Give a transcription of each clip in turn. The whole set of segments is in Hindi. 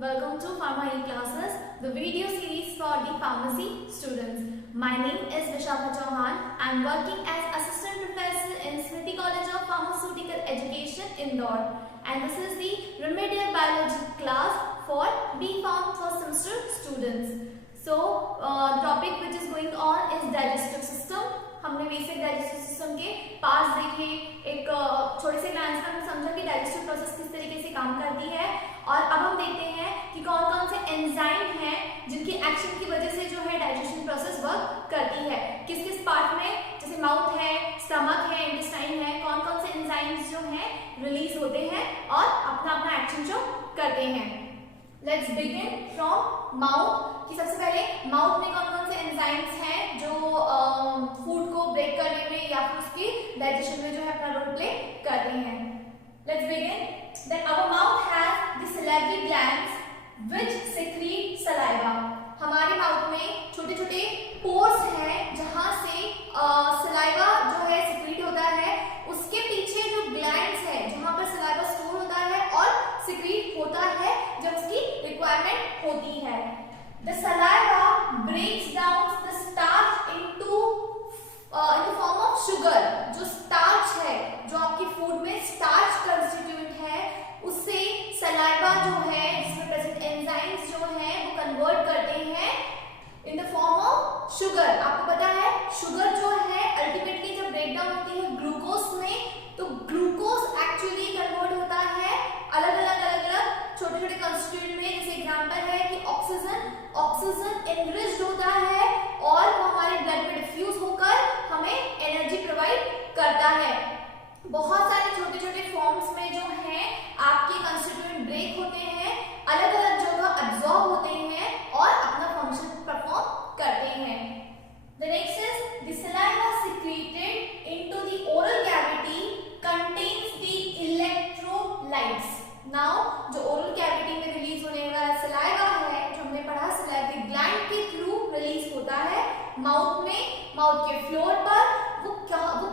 welcome to Pharma E-Classes, the video series for the pharmacy students. My name is Vishakha Chauhan. I am working as Assistant Professor in Smriti College of Pharmaceutical Education, Indore. And this is the Remedial Biology class for B.Pharm first semester students. So, the topic which is going on is digestive system. हमने बेसिक डाइजेस्टिव सिस्टम के पार्ट्स देखे, एक छोटे से ग्लैंस में हमने समझा कि डाइजेस्टिव प्रोसेस किस तरीके से काम करती है और अब हम देखते हैं कि कौन कौन से एंजाइम हैं जिनकी एक्शन की वजह से जो है डाइजेशन प्रोसेस वर्क करती है, किस किस पार्ट में, जैसे माउथ है, स्टमक है, इंटेस्टाइन है, कौन कौन से एंजाइम्स जो हैं रिलीज होते हैं और अपना अपना एक्शन जो करते हैं. लेट्स बिगिन फ्रॉम माउथ कि सबसे पहले माउथ में कौन कौन से एंजाइम्स हैं जो फूड को ब्रेक करने में या फिर उसकी डाइजेशन में जो है अपना रोल प्ले करते हैं. Let's begin. Then our mouth has the salivary glands which secrete saliva. हमारे माउथ में छोटे छोटे पोर्स हैं जहां से सलाइवा जो है सेक्रीट होता है. उसके पीछे जो ग्लैंड्स है जहां पर सलाइवा स्टोर होता है और सेक्रीट होता है जब उसकी रिक्वायरमेंट होती है. The saliva breaks down the starch into in the form of sugar. जो स्टार्च है, जो आपकी फूड में स्टार्च कंस्टिट्यूएंट है, उससे सलाइवा जो है जिसमें प्रेजेंट एंजाइम्स जो हैं वो कन्वर्ट करते हैं इन द फॉर्म ऑफ शुगर. आपको पता है शुगर जो है अल्टीमेटली जब ब्रेक डाउन होती है ग्लूकोज में, तो ग्लूकोज एक्चुअली कन्वर्ट होता है अलग अलग छोटे छोटे कंस्टिट्यूएंट में. जैसे एग्जांपल है कि ऑक्सीजन एनरिच्ड होता है और वो हमारे ब्लड में डिफ्यूज होकर हमें एनर्जी प्रोवाइड करता है. बहुत सारे छोटे छोटे फॉर्म्स में जो हैं आपके कंस्टिट्यूएंट ब्रेक होते हैं, अलग अलग जगह एब्जॉर्ब होते हैं और अपना फंक्शन परफॉर्म करते हैं. The next is the saliva secreted into the oral cavity contains the electrolytes. Now जो oral cavity में रिलीज होने वाला सलाइवा है, जो हमने पढ़ा सलाइवरी ग्लैंड के थ्रू रिलीज होता है माउथ में, माउथ के फ्लोर पर. वो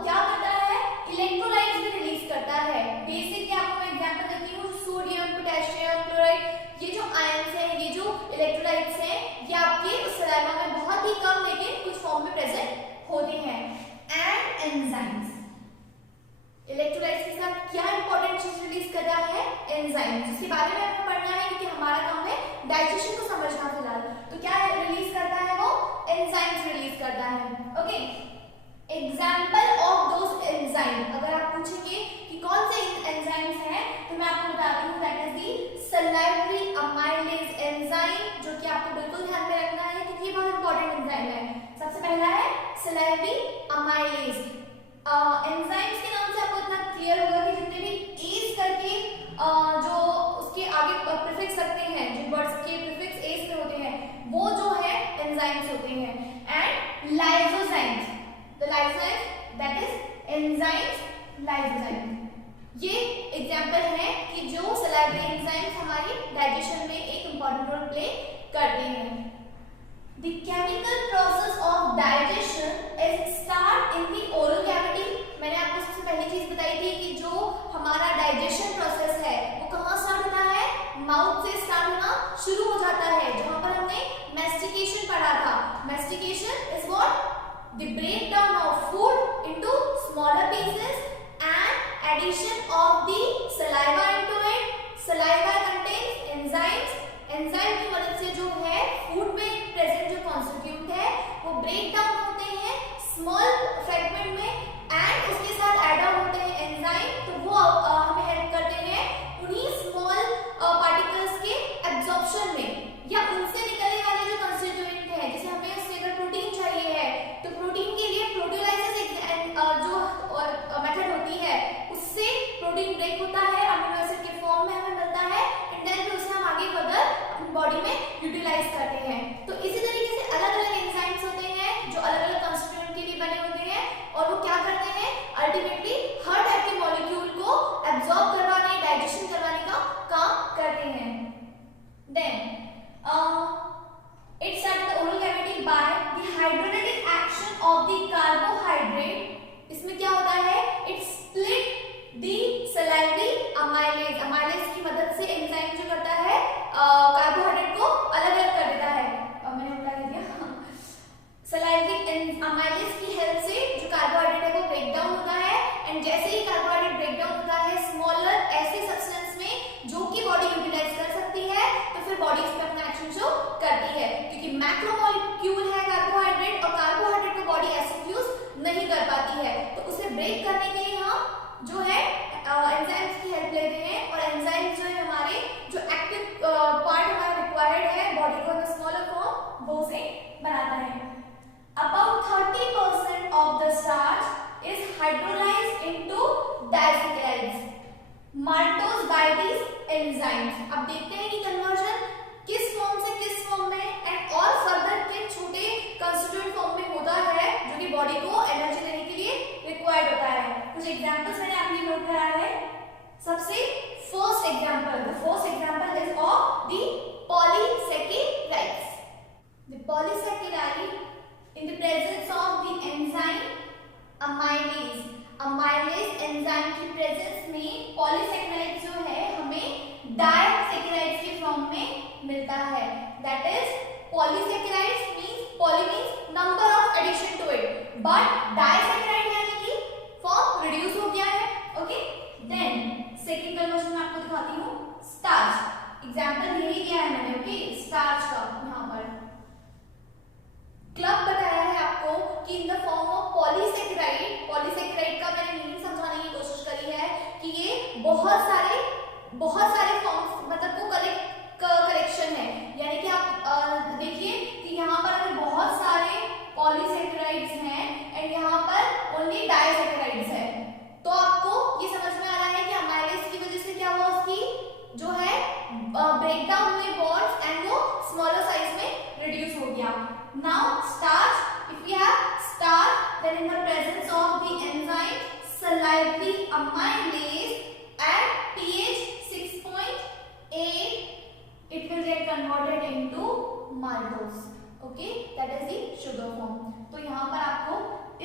क्या करता है, इलेक्ट्रोलाइट्स भी रिलीज करता है. बेसिकली आपको मैं एग्जांपल देती हूँ, सोडियम, पोटेशियम, क्लोराइड, ये जो आयंस हैं, ये जो इलेक्ट्रोलाइट्स हैं, ये आपके उस सलाइवा में बहुत ही कम लेकिन कुछ फॉर्म में प्रेजेंट होते हैं. एंड एंजाइम्स, इलेक्ट्रोलाइट्स के साथ क्या इंपॉर्टेंट चीज रिलीज कर रहा है, एंजाइम, जिसके बारे में हमें पढ़ना है क्योंकि हमारा काम है डाइजेशन को समझना फिलहाल. तो क्या रिलीज करता है, वो एंजाइम्स रिलीज करता है. Okay, example of those enzyme. अगर आप पूछेंगे कि कौन से एंजाइम्स हैं तो मैं आपको बताती हूँ, that is the salivary amylase enzyme, जो कि आपको बिल्कुल ध्यान में रखना है क्योंकि ये बहुत इंपॉर्टेंट एंजाइम है. सबसे पहला है सलाइवरी अमाइलेज. एंजाइम्स के नाम से आपको इतना क्लियर होगा कि जितने भी एज करके जो उसके आगे प्रीफिक्स लगते हैं, जिन वर्ड्स के प्रीफिक्स एज पे होते हैं, वो जो है एंजाइम्स होते हैं. And lysozymes, the lysozymes that is enzymes lysozyme. ये एग्जांपल है कि जो सलाइवरी एंजाइम्स हमारी डाइजेशन में एक इंपॉर्टेंट रोल प्ले करते हैं. The chemical process of digestion is start in the oral cavity. मैंने आपको सबसे पहली चीज बताई थी कि जो हमारा डाइजेशन प्रोसेस है वो कहाँ स्टार्ट होता है, माउथ से स्टार्ट होना शुरू हो जाता है, जहां पर हमने मैस्टिकेशन पढ़ा था. Mastication is what, the breakdown of food into smaller pieces and addition of the saliva into it. Saliva contains enzymes. Enzyme की मदद से जो है फूड में प्रेजेंट जो कॉन्स्टिट्यूएंट है वो ब्रेक डाउन होते हैं स्मॉल फ्रेगमेंट में एंड उसके साथ ऐड ऑन होते हैं एंजाइम. तो वो हमें हेल्प करते हैं उन्हीं स्मॉल पार्टिकल्स के एब्जॉर्प्शन में या उनसे निकलने वाले जो कॉन्स्टिट्यूएंट है. जैसे हमें उससे अगर प्रोटीन चाहिए है तो प्रोटीन के लिए प्रोटियोलाइसिस जो मेथड होती है उससे प्रोटीन ब्रेक होता है, अमीनो एसिड के फॉर्म में हमें मिलता है एंड देन फिर उसे हम आगे फर्दर बॉडी में यूटिलाइज करते हैं. तो इसी तरीके से अलग अलग एंजाइम्स होते हैं जो अलग अलग कंस्टिट्यूएंट के लिए बने होते हैं और वो क्या करते हैं, अल्टीमेटली हर टाइप के मॉलिक्यूल को एब्जॉर्ब करवाने, डाइजेशन करवाने का काम करते हैं. Then it's at the oral cavity by the hydrolytic action of the carbohydrate. इसमें क्या होता है, it split the salivary amylase. Amylase की मदद से एंजाइम जो करता है मिलता है, that is polysaccharides means poly means number of addition to it, but disaccharide यानी कि फॉर्म रिड्यूस हो गया है। ओके, देन सेकंड कन्वर्जन मैं आपको दिखाती हूँ, स्टार्च। एग्जांपल यही दिया है मैंने, ओके, स्टार्च का यहाँ पर क्लब बताया है आपको कि इन the form of polysaccharide. Polysaccharide का मैंने मीनिंग समझाने की कोशिश करी है कि ये बहुत सारे फॉर्म्स मतलब को करेक्शन है, यानी कि आप देखिए कि यहाँ पर अगर बहुत सारे पॉलीसैकेराइड्स हैं एंड यहाँ पर ओनली डाइसैकेराइड्स है, तो आपको ये समझ में आ रहा है कि अमाइलेज की वजह से क्या हुआ, उसकी जो है ब्रेक डाउन हुए बॉन्ड्स एंड वो स्मॉलर साइज में रिड्यूस हो गया। Now starch, if we have starch, then in the presence of the enzyme salivary amylase at pH 6.8, it will get converted into maltose. Okay, that is the sugar form. तो यहाँ पर आपको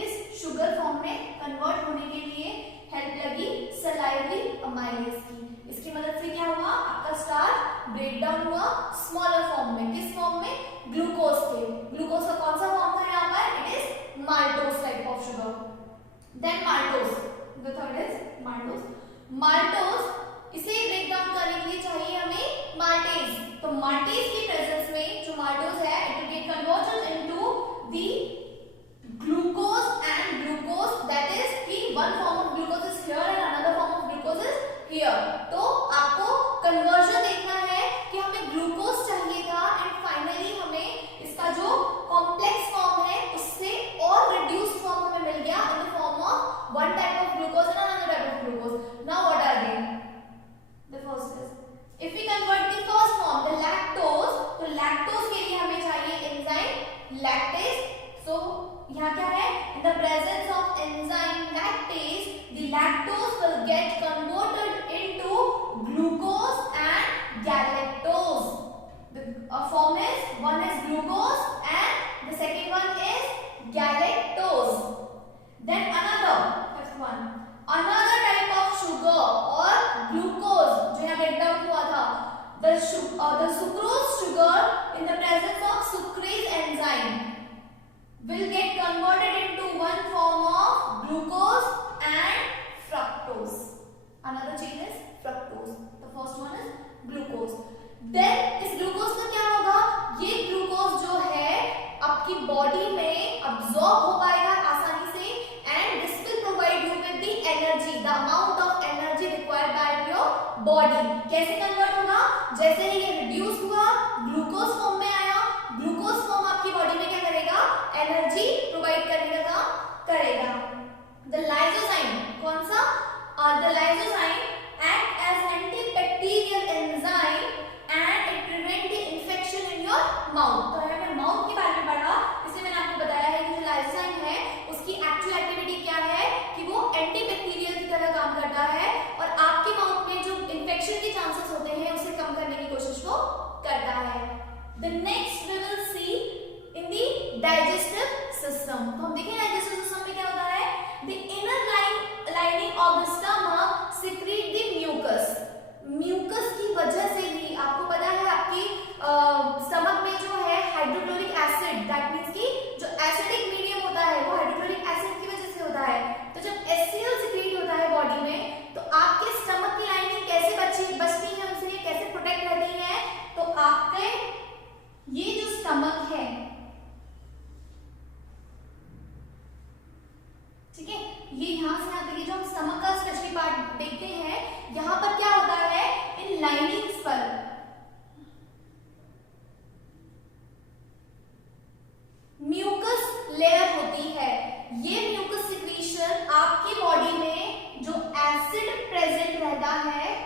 इस sugar form में convert होने के लिए help लगी salivary amylase की। इसकी मदद से क्या हुआ, आपका स्टार्च ब्रेक डाउन हुआ स्मॉलर फॉर्म में। किस फॉर्म में, ग्लूकोज के। ग्लूकोज का कौन सा फॉर्म था यहाँ पर, it is maltose type of sugar. Then maltose, the third is maltose. Maltose इसे ब्रेक डाउन करने के लिए चाहिए हमें माल्टेज, तो माल्टेज की प्रेजेंस में जो माल्टोज है it will get converted into the glucose and glucose, that is कि one form of glucose is here and another form of glucose is here. तो आपको कन्वर्जन देखना है कि हमें ग्लूकोज चाहिए था एंड फाइनली हमें इसका जो कॉम्प्लेक्स फॉर्म है उससे और रिड्यूस्ड फॉर्म हमें मिल गया in the form of one type of glucose and another type of glucose. Now what are they, the first is if we convert the first form the lactose, तो लैक्टोज के लिए हमें चाहिए एंजाइम लैक्टेज। सो यहाँ क्या है, in the presence of enzyme lactase, the lactose will get converted into glucose and galactose. The form is, one is glucose and the second one is galactose. Then another type of sugar or glucose जो यहाँ break down हुआ था, the sucrose sugar in the presence of sucrase enzyme will get converted into one form of glucose and fructose. Another chain is fructose. The first one is glucose. Then इस glucose का क्या होगा, ये glucose जो है आपकी बॉडी में absorb हो पाएगा आसानी से and this will provide you with the energy, the amount of energy required by your body. कैसे convert होगा, जैसे ही ये reduce हुआ glucose form में आया, glucose form आपकी बॉडी में क्या करेगा, एनर्जी प्रोवाइड करने का काम करेगा। द लाइसोजाइम, कौन सा, the lysozyme act as antibacterial enzyme and it prevent the infection in your mouth. तो हमने माउथ के बारे में पढ़ा, इसलिए मैंने आपको बताया है कि जो लाइसोजाइम है उसकी एक्चुअल एक्टिविटी क्या है कि वो एंटीबैक्टीरियल की तरह काम करता है और आपके माउथ में जो इंफेक्शन के चांसेस होते हैं उसे कम करने की कोशिश वो करता है। The next we will see in the digestive system. तो हम देखें डाइजेस्टिव सिस्टम में क्या होता है, the inner lining of the stomach secrete the mucus. Mucus की वजह से ही आपको पता है आपकी स्टमक में जो है हाइड्रोक्लोरिक एसिड, दैट मींस कि जो एसिडिक मीडियम होता है वो हाइड्रोक्लोरिक एसिड की वजह से होता है। तो जब HCl सीक्रेट होता है बॉडी में तो आपके स्टमक की लाइनिंग कैसे बचती है, उनसे कैसे प्रोटेक्ट रहती है, तो आपके ये जो स्टमक है, ठीक है, ये यहां से आप देखिए जो हम स्टमक का स्पेशली पार्ट देखते हैं, यहां पर क्या होता है, इन लाइनिंग्स पर म्यूकस लेयर होती है। ये म्यूकस सिक्रीशन आपकी बॉडी में जो एसिड प्रेजेंट रहता है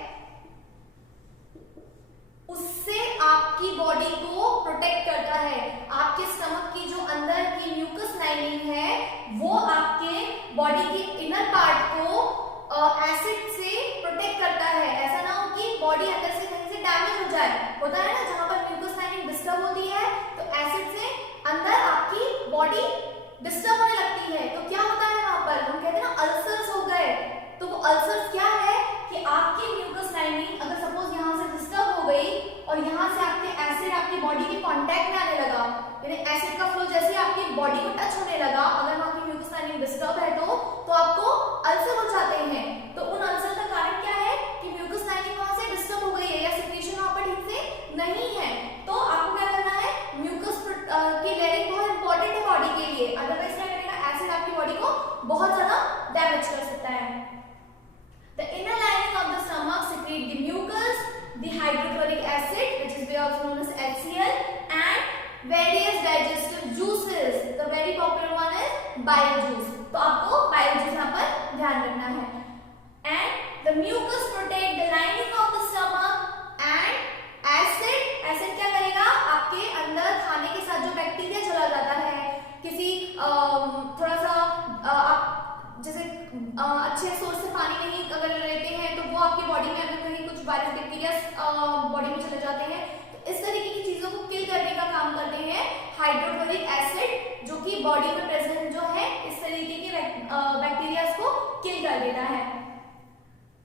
उससे आपकी बॉडी को प्रोटेक्ट करता है। आपके स्टमक की जो अंदर की म्यूकस लाइनिंग है वो आपके बॉडी के इनर पार्ट को एसिड से प्रोटेक्ट करता है। ऐसा ना हो कि बॉडी अंदर से कहीं से डैमेज हो जाए, होता है ना, जहां पर म्यूकस लाइनिंग डिस्टर्ब होती है तो एसिड से अंदर आपकी बॉडी डिस्टर्ब होने लगती है। तो क्या होता है वहां पर, हम कहते हैं ना अल्सर्स हो गए। तो वो अल्सर्स क्या है कि आपकी म्यूकस लाइनिंग अगर सपोज यहां से डिस्टर्ब हो गई और यहां से आपके एसिड बॉडी के कांटेक्ट में आने लगा, यानी एसिड का फ्लो जैसे ही आपकी बॉडी को टच होने लगा, अगर वहां की म्यूकस लाइनिंग डिस्टर्ब है तो आपको अल्सर हो जाते हैं। तो उन अल्सर का कारण क्या है कि म्यूकस लाइनिंग वहां से डिस्टर्ब हो गई है या सिक्रीशन वहां पर ठीक से नहीं है। तो आपको क्या करना है, म्यूकस की लेयरिंग बहुत इंपॉर्टेंट है बॉडी के लिए, अदरवाइज क्या करेगा, एसिड आपकी बॉडी को बहुत ज्यादा डैमेज कर सकता है। The inner lining of the stomach secrete the mucus, the hydrochloric acid, which is also known as HCl, and various digestive juices. The very popular one is bile juice. तो आपको bile juice यहाँ पर ध्यान रखना है। And the mucus protect the lining of the stomach and acid क्या करेगा, आपके अंदर खाने के साथ जो बैक्टीरिया चला जाता है, किसी थोड़ा सा आप जैसे अच्छे सोर्स से पानी नहीं अगर लेते हैं तो वो आपकी बॉडी में अगर कहीं कुछ वायरस बैक्टीरिया बॉडी में चले जाते हैं, तो इस तरीके की चीजों को किल करने का काम करते हैं हाइड्रोक्लोरिक एसिड, जो कि बॉडी में प्रेजेंट जो है इस तरीके के बैक्टीरिया को किल कर देता है।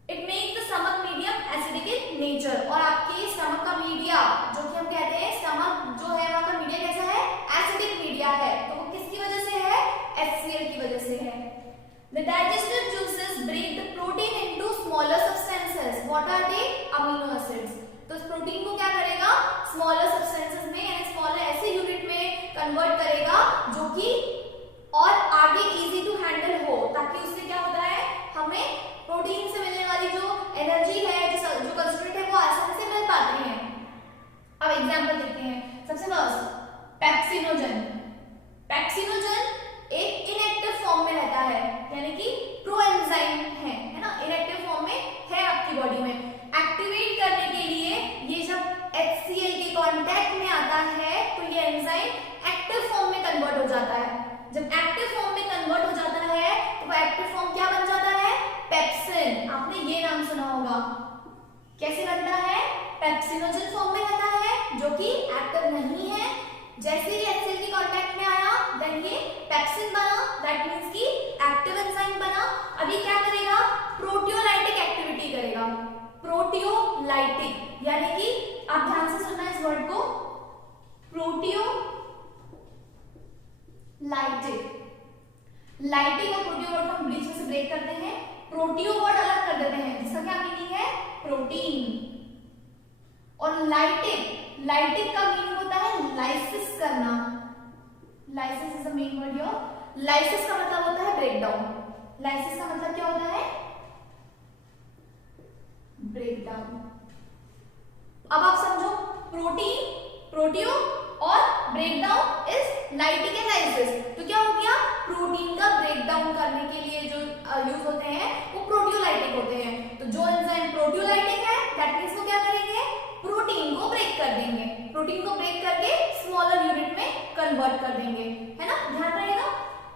It makes the stomach medium acidic in nature, और आपके स्टमक का मीडिया जो कि हम कहते हैं स्टमक जो है वहां का मीडिया कैसा है, एसिडिक मीडिया है। तो वो किसकी वजह से है, HCl की वजह से है। The digestive juices break the protein into smaller substances. What are they? Amino acids. तो इस प्रोटीन को क्या करेगा, स्मॉलर सब्सटेंसेस में यानी स्मॉलर ऐसे यूनिट में कन्वर्ट करेगा जो कि और आगे इजी टू हैंडल हो, ताकि उससे क्या होता है, हमें प्रोटीन से मिलने वाली जो एनर्जी है, जो कंस्ट्रेंट है, वो आसानी से मिल पाती है। अब एग्जांपल देखते हैं। सबसे फर्स्ट पेप्सिनोजन। पेप्सिनोजन एक इनएक्टिव फॉर्म में रहता है, यानी कि प्रोएंजाइम है ना, इनएक्टिव फॉर्म में है आपकी बॉडी में। एक्टिवेट करने के लिए ये जब HCl के कांटेक्ट में आता है तो ये एंजाइम एक्टिव फॉर्म में कन्वर्ट हो जाता है। जब एक्टिव फॉर्म में कन्वर्ट हो जाता है तो वो एक्टिव फॉर्म क्या बन जाता है, पेप्सिन। आपने ये नाम सुना होगा। कैसे बनता है, पेप्सिनोजन फॉर्म में रहता है जो कि एक्टिव नहीं है। जैसे ही HCl के कांटेक्ट में आया देन ये पेप्सिन बना, दैट मींस कि एक्टिव एंजाइम बना। अभी क्या करेगा, प्रोटियोलाइटिक एक्टिविटी करेगा। प्रोटियोलाइटिक यानी कि आप ध्यान से सुनना इस वर्ड को, प्रोटियोलाइटिक। लाइटिक और प्रोटियो वर्ड को हम बीच में से ब्रेक करते हैं, प्रोटियो वर्ड अलग कर देते हैं, जिसका क्या मीनिंग है, प्रोटीन। और लाइटिक का मीनिंग होता है लाइसिस करना। Lysis is the main word here. Lysis का मतलब होता है ब्रेक डाउन। लाइसिस का मतलब क्या होता है, ब्रेक डाउन। अब आप समझो, प्रोटीन, प्रोटियो और break down is lytic and lysis. तो क्या हो गया, प्रोटीन का ब्रेक डाउन करने के लिए जो यूज होते हैं वो प्रोटियोलाइटिक होते हैं। तो जो एंजाइम प्रोटियोलाइटिक है दैट मींस वो क्या करेंगे, प्रोटीन को ब्रेक कर देंगे। प्रोटीन को ब्रेक करके स्मॉलर यूनिट में कन्वर्ट कर देंगे, है ना, ध्यान रहेगा।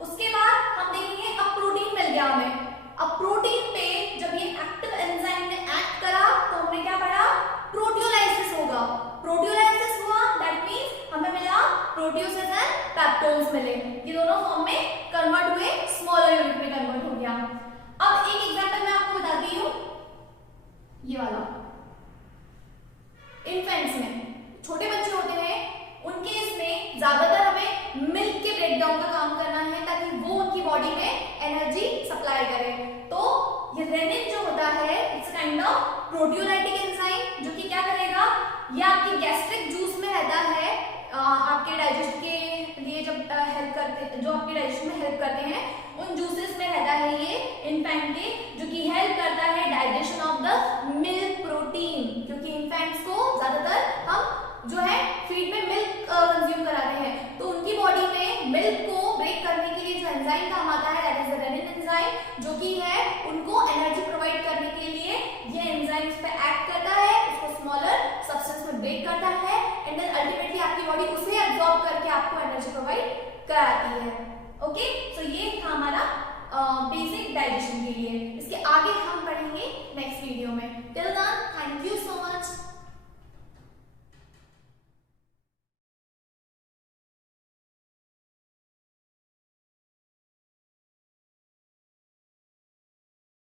उसके बाद हम देखेंगे, अब प्रोटीन मिल गया हमें। अब प्रोटीन पे जब ये एक्टिव एंजाइम ने एक्ट करा तो हमने क्या पढ़ा, प्रोटियोलाइसिस होगा। प्रोटियोलाइसिस हुआ दैट मींस हमें मिला प्रोटियोसिस एंड पेप्टोन्स मिले। ये दोनों फॉर्म में कन्वर्ट हुए, स्मॉलर यूनिट में कन्वर्ट हो गया। अब एक एग्जांपल मैं आपको बताती हूँ, ये वाला। इन्फेंट्स में छोटे बच्चे होते हैं, उनके इसमें ज्यादातर हमें मिल्क के ब्रेकडाउन का काम करना है ताकि वो उनकी बॉडी में एनर्जी सप्लाई करे। तो ये रेनिन जो होता है it's kind of proteolytic enzyme, जो कि क्या करेगा, ये आपके गैस्ट्रिक जूस में रहता है, आपके डाइजेशन के लिए जब हेल्प करते, जो आपके डाइजेशन में हेल्प करते हैं उन जूसेस में रहता है ये इन्फेंट के, जो कि हेल्प करता है digestion of the milk protein. क्योंकि इन्फेंट्स को ज्यादातर हम जो है फीड में मिल्क कंज्यूम कराते हैं, तो उनकी बॉडी में मिल्क को ब्रेक करने के लिए जो एंजाइम काम आता है that is the rennin enzyme, जो कि है उनको एनर्जी प्रोवाइड करने के लिए ये एंजाइम इस पे एक्ट करता है, उसको स्मॉलर सब्सटेंस में ब्रेक करता है एंड देन अल्टीमेटली आपकी बॉडी उसे एब्जॉर्ब करके आपको एनर्जी प्रोवाइड कराती है। ओके, सो ये था हमारा बेसिक डाइजेशन के लिए। इसके आगे हम पढ़ेंगे नेक्स्ट वीडियो में। Till then